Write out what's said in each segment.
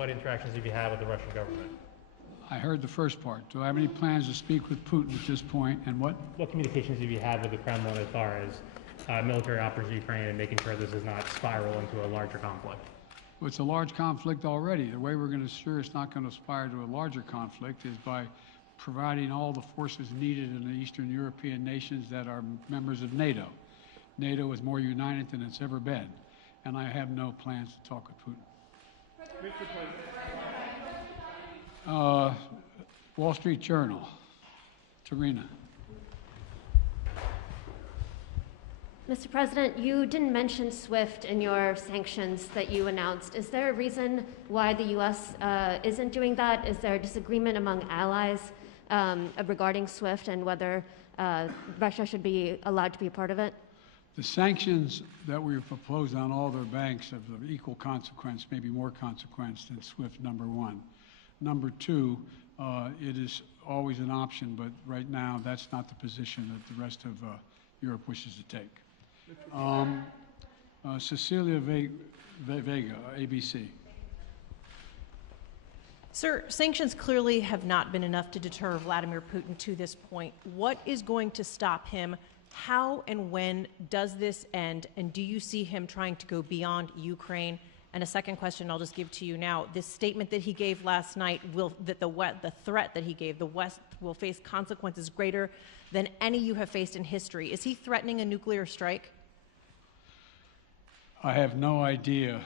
what interactions have you had with the Russian government? I heard the first part. Do I have any plans to speak with Putin at this point, and what? What communications have you had with the Kremlin as far as military operations in Ukraine and making sure this does not spiral into a larger conflict? Well, it's a large conflict already. The way we're going to ensure it's not going to aspire to a larger conflict is by providing all the forces needed in the Eastern European nations that are members of NATO. NATO is more united than it's ever been, and I have no plans to talk with Putin. Wall Street Journal, Tarina. Mr. President, you didn't mention SWIFT in your sanctions that you announced. Is there a reason why the U.S. Isn't doing that? Is there a disagreement among allies regarding SWIFT and whether Russia should be allowed to be a part of it? The sanctions that we've proposed on all their banks have equal consequence, maybe more consequence than SWIFT, number one. Number two, it is always an option, but right now that's not the position that the rest of Europe wishes to take. Cecilia Vega, ABC. Sir, sanctions clearly have not been enough to deter Vladimir Putin to this point. What is going to stop him? How and when does this end? And do you see him trying to go beyond Ukraine? And a second question I'll just give to you now. This statement that he gave last night, the threat that he gave, the West will face consequences greater than any you have faced in history. Is he threatening a nuclear strike? I have no idea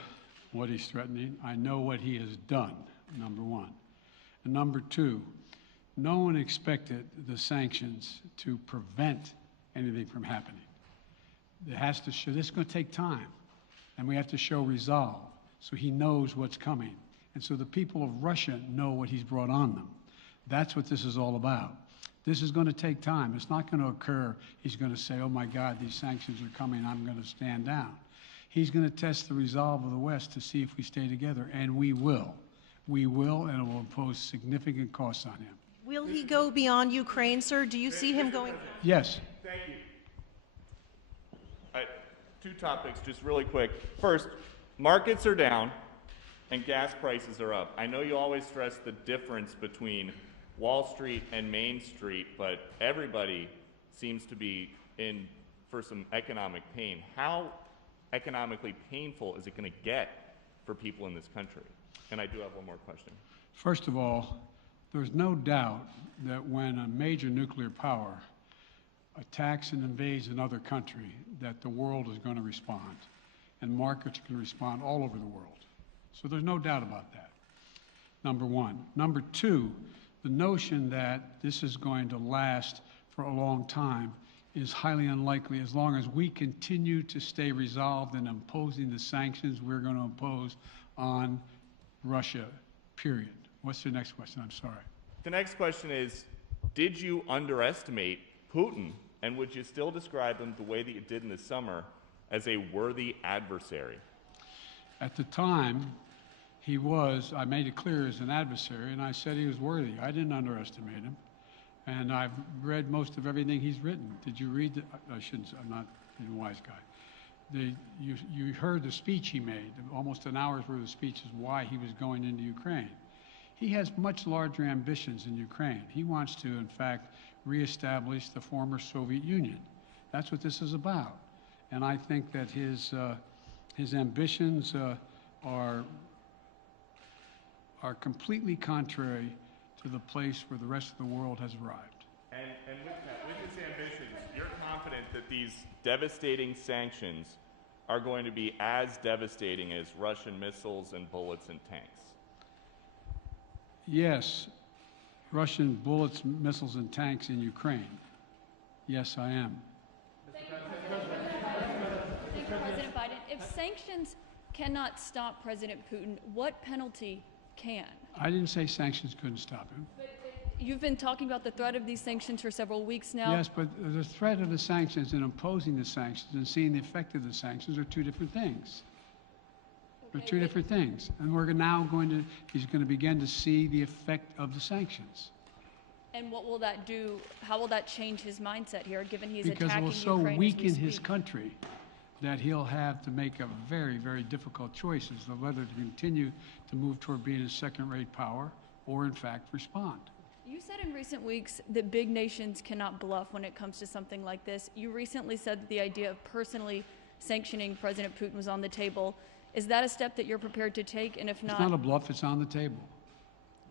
what he's threatening. I know what he has done, number one. And number two, no one expected the sanctions to prevent anything from happening. It has to show, this is going to take time, and we have to show resolve so he knows what's coming. And so the people of Russia know what he's brought on them. That's what this is all about. This is going to take time. It's not going to occur. He's going to say, oh my God, these sanctions are coming, I'm going to stand down. He's going to test the resolve of the West to see if we stay together, and we will. We will, and it will impose significant costs on him. Will he go beyond Ukraine, sir? Do you see him going? Yes. Thank you. All right, two topics, just really quick. First, markets are down and gas prices are up. I know you always stress the difference between Wall Street and Main Street, but everybody seems to be in for some economic pain. How economically painful is it going to get for people in this country? And I do have one more question. First of all, there's no doubt that when a major nuclear power attacks and invades another country, that the world is going to respond, and markets can respond all over the world. So there's no doubt about that, number one. Number two, the notion that this is going to last for a long time is highly unlikely as long as we continue to stay resolved in imposing the sanctions we're going to impose on Russia, period. What's the next question? I'm sorry. The next question is, did you underestimate Putin, and would you still describe him the way that you did in the summer as a worthy adversary? At the time, he was, I made it clear, as an adversary, and I said he was worthy. I didn't underestimate him. And I've read most of everything he's written. Did you read I shouldn't, I'm not a wise guy. You heard the speech he made, almost an hour's worth of speech is why he was going into Ukraine. He has much larger ambitions in Ukraine. He wants to, in fact, reestablish the former Soviet Union. That's what this is about. And I think that his ambitions are completely contrary to the place where the rest of the world has arrived. And with his ambitions, you're confident that these devastating sanctions are going to be as devastating as Russian missiles and bullets and tanks? Yes, Russian bullets, missiles, and tanks in Ukraine. Yes, I am. Thank you, President Biden. If sanctions cannot stop President Putin, what penalty can? I didn't say sanctions couldn't stop him. But you've been talking about the threat of these sanctions for several weeks now. Yes, but the threat of the sanctions and imposing the sanctions and seeing the effect of the sanctions are two different things. They're two different things. And we're now he's going to begin to see the effect of the sanctions. And what will that do? How will that change his mindset here, given he's because attacking it will so Ukraine weaken as we his speak? country that he'll have to make a very, very difficult choice as to whether to continue to move toward being a second-rate power or, in fact, respond. You said in recent weeks that big nations cannot bluff when it comes to something like this. You recently said that the idea of personally sanctioning President Putin was on the table. Is that a step that you're prepared to take? And if It's not a bluff, it's on the table.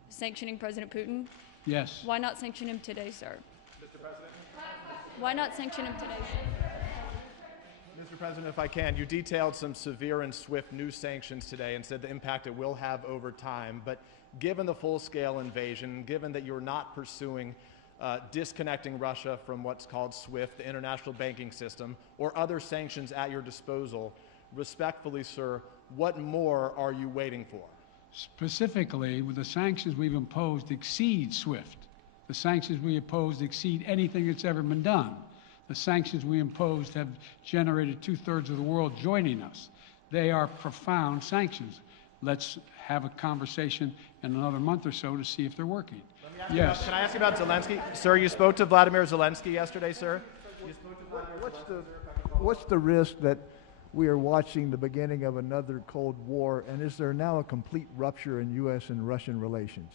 sanctioning President Putin? Yes. Why not sanction him today, sir? Mr. President? Why not sanction him today, sir? Mr. President, if I can, you detailed some severe and swift new sanctions today and said the impact it will have over time. But given the full-scale invasion, given that you're not pursuing disconnecting Russia from what's called SWIFT, the international banking system, or other sanctions at your disposal, respectfully, sir, what more are you waiting for? Specifically, with the sanctions we've imposed exceed SWIFT. The sanctions we imposed exceed anything that's ever been done. The sanctions we imposed have generated 2/3 of the world joining us. They are profound sanctions. Let's have a conversation in another month or so to see if they're working. Yes. Can I ask you about Zelensky? Sir, you spoke to Vladimir Zelensky yesterday, sir? What's the risk that we are watching the beginning of another Cold War, and is there now a complete rupture in U.S. and Russian relations?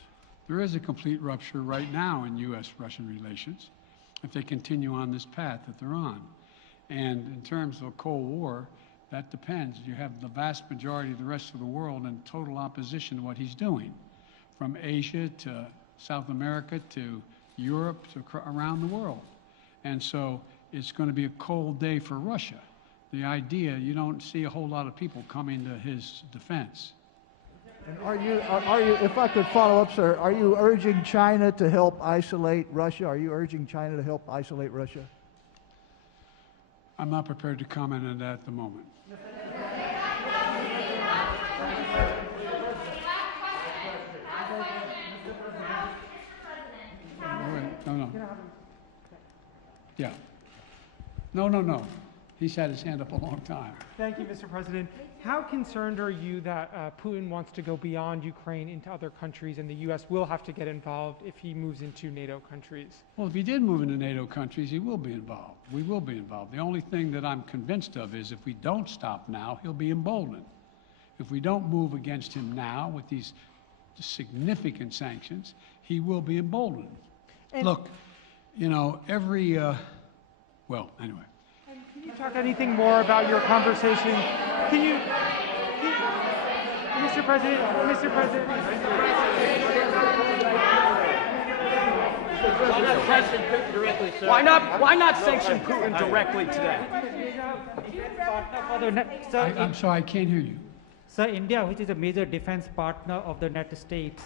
There is a complete rupture right now in U.S.-Russian relations if they continue on this path that they're on. And in terms of a Cold War, that depends. You have the vast majority of the rest of the world in total opposition to what he's doing, from Asia to South America to Europe to around the world. And so it's going to be a cold day for Russia. The idea, you don't see a whole lot of people coming to his defense. And are you, if I could follow up, sir, are you urging China to help isolate Russia? Are you urging China to help isolate Russia? I'm not prepared to comment on that at the moment. No. Yeah. No. He's had his hand up a long time. Thank you, Mr. President. How concerned are you that Putin wants to go beyond Ukraine into other countries, and the U.S. will have to get involved if he moves into NATO countries? Well, if he did move into NATO countries, he will be involved. We will be involved. The only thing that I'm convinced of is if we don't stop now, he'll be emboldened. If we don't move against him now with these significant sanctions, he will be emboldened. And look, you know, well, anyway. Can you talk anything more about your conversation? Mr. President. Why not sanction Putin directly, sir? Why not sanction Putin directly today? I'm sorry, I can't hear you. Sir, India, which is a major defense partner of the United States,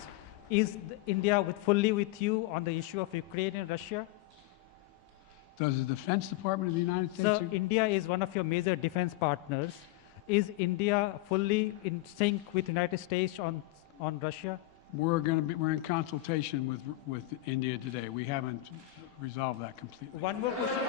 is India fully with you on the issue of Ukraine and Russia? Does the Defense Department of the United States? Sir, India is one of your major defense partners. Is India fully in sync with the United States on Russia? We're in consultation with India today. We haven't resolved that completely. One more question.